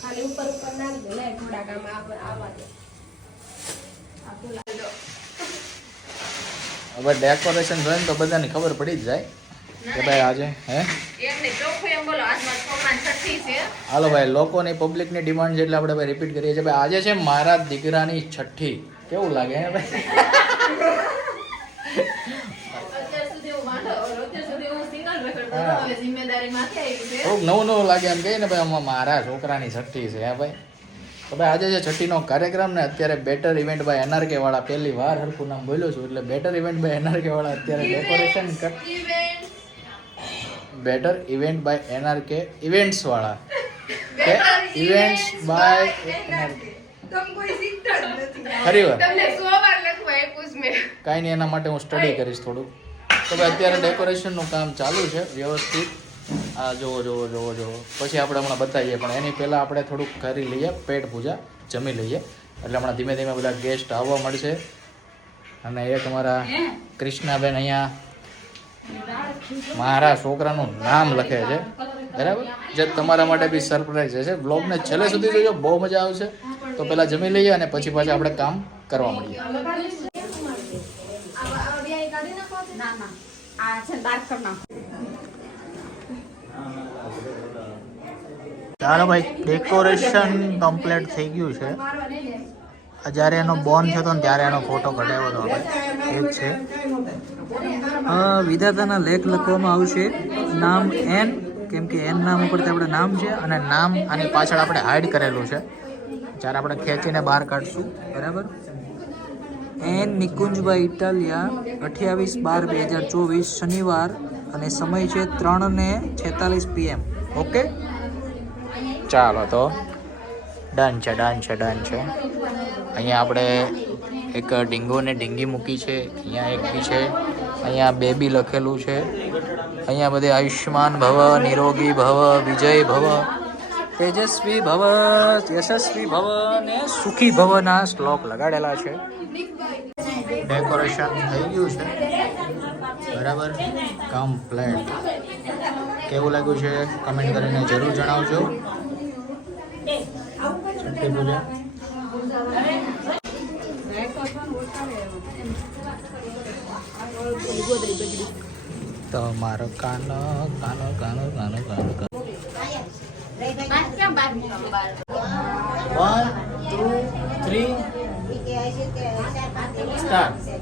ખાલી ઉપર ઉપર નાખી દો ને થોડાક આમ આવ- આવવા દે. આ ફૂલા દો. હવે ડેકોરેશન જોઈને તો બધાને ખબર પડી જ જાય કે ભાઈ આજે હે? હાલો ભાઈ લોકોની પબ્લિકની ડિમાન્ડ છે એટલે આપણે ભાઈ રિપીટ કરીએ છીએ ભાઈ આજે છે મારા દીકરાની છઠ્ઠી. કેવું લાગે હે ભાઈ અત્યાર સુધી હું વાંઢો અત્યાર સુધી હું સિંગલ રેકોર્ડ હા. કરતો હવે જિમ્મેદારી માથે આવી છે થોડુંક નવું નવું લાગે એમ કહીએ ને ભાઈ આમાં મારા છોકરાની છઠ્ઠી છે હે ભાઈ. તો ભાઈ આજે જે છઠ્ઠીનો કાર્યક્રમ ને અત્યારે બેટર ઇવેન્ટ બાય એનઆરકે વાળા પહેલી વાર હરખું નામ બોલ્યો છું એટલે બેટર ઇવેન્ટ બાય એનઆરકે વાળા અત્યારે decoration better event by NRK events વાળા. કે ઇવેન્ટ્સ બાય એનઆરકે મેં. કાંઈ નહીં એના માટે હું સ્ટડી કરીશ થોડું તો ભાઈ અત્યારે ડેકોરેશનનું કામ ચાલુ છે વ્યવસ્થિત. આ જોવો જોવો જોવો જોવો. પછી આપણે હમણાં બતાવીએ પણ એની પહેલાં આપણે થોડુંક કરી લઈએ પેટ પૂજા જમી લઈએ. એટલે હમણાં ધીમે ધીમે બધા ગેસ્ટ આવવા મળશે. અને એક અમારા કૃષ્ણાબેન અહીંયા મારા છોકરાનું નામ લખે છે. બરાબર? જે તમારા માટે બી સરપ્રાઈઝ હશે. બ્લોગને છેલ્લે સુધી જોજો બહુ મજા આવશે. તો પહેલાં જમી લઈએ અને પછી પાછા આપણે કામ કરવા મળીએ ના ચાલો ભાઈ ડેકોરેશન કમ્પ્લીટ થઈ ગયું છે. જ્યારે એનો બોર્ન થયો ને ત્યારે એનો ફોટો કઢાવ્યો હતો એ જ છે. વિધાતાના લેખ લખવામાં આવશે. નામ એન કેમ કે એન નામ ઉપરથી આપણે નામ છે અને નામ આની પાછળ આપણે હાઈડ કરેલું છે. જ્યારે આપણે ખેંચીને બહાર કાઢશું. બરાબર? એન નિકુંજભાઈ ઇટાલિયા, અઠ્યાવીસ બાર બે હજાર ચોવીસ, શનિવાર અને સમય છે ત્રણ ને છેતાલીસ પીએમ ઓકે? ચાલો તો. ડન છે ડન છે ડન છે. અહીંયા આપણે એક ડીંગો ને ડીંગી મૂકી છે. અહીંયા એક બી છે. અહીંયા બેબી લખેલું છે. અહીંયા બધે આયુષ્માન ભવ, નિરોગી ભવ, વિજય ભવ, તેજસ્વી ભવ, યશસ્વી ભવ ને સુખી ભવના શ્લોક લગાડેલા છે. ડેકોરેશન થઈ ગયું છે. બરાબર? કમ્પ્લેટ કેવું લાગ્યું છે? કમેન્ટ કરીને જરૂર જણાવજો. પૂજા તમારો કાનો કાનો કાનો કાનો કાનો કાનો. વન ટુ થ્રી સ્ટાર્ટ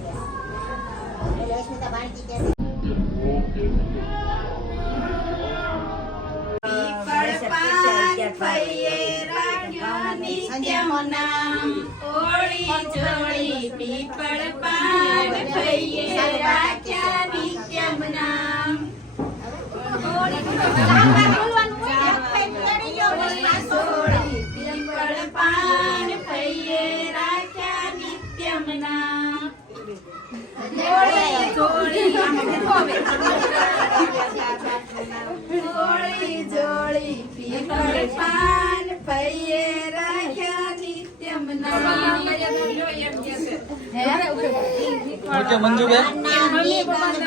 પીપળ પાન થઈએ રાખ્યા નિત્યમ નામ. જોડી જોડી પીપળ પાન પૈયે રાખ્યા નિત્યમ નામ ઓકે મંજુબેન નિત્યમ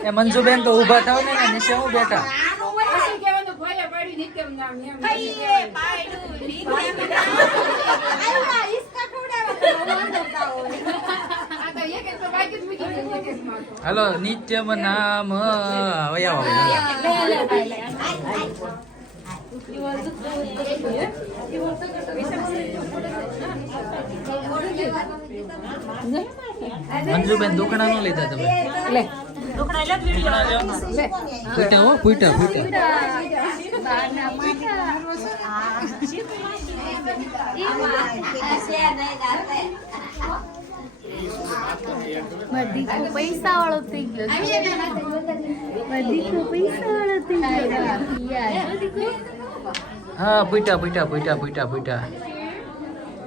એ મંજુબેન તો ઊભા થાવ ને નીચે હું બેઠા. હાલો નિત્યમ નામ વયા મંજુબેન દુકડા નો લીધા તમે લે હો ફૂટ્યા દીકરો પૈસા વાળો થઈ ગયો દીકરો પૈસા વાળો થઈ ગયો હા પૂટા પૂટા પૂટા પૂટા પૂટા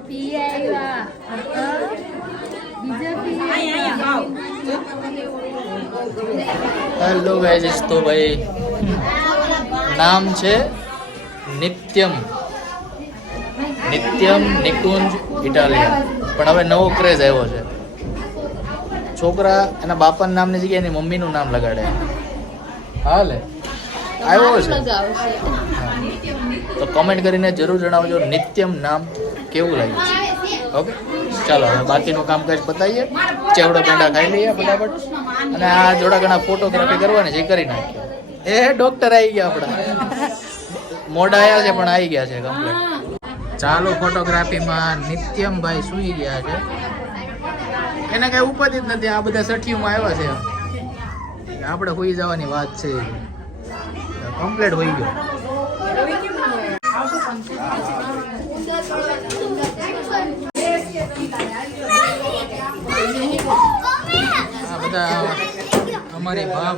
પી આવ્યા બીજા પી આવ્યા હેલો ગાઈઝ તો ભાઈ. નામ છે નિત્યમ. નિત્યમ નિકુંજ ઇટાલિયન. પણ હવે નવો ક્રેઝ આવ્યો છે. છોકરા એના બાપાના નામની જગ્યાએ એની મમ્મીનું નામ લગાડે. હાલે. આવ્યો છે? તો કમેન્ટ કરીને જરૂર જણાવજો નિત્યમ નામ કેવું લાગ્યું છે? ઓકે ચાલો હવે બાકીનું કામકાજ પતાવીએ. ચેવડો પેંડા ખાઈ લઈએ ફટાફટ. અને આ જોડા ઘણા ફોટોગ્રાફી કરવાની છે એ કરી નાખીએ એ ડોક્ટર આવી ગયા આપણા. મોડા આવ્યા છે પણ આવી ગયા છે કમ્પ્લીટ ચાલો ફોટોગ્રાફીમાં નિત્યમભાઈ સુઈ ગયા છે. એને કઈ ઉપાધિ જ નથી આ બધા સઠિયુમાં આવ્યા છે. આપણે હોઈ જવાની વાત છે. કમ્પ્લીટ હોઈ ગયો. બધા અમારી ભાવ.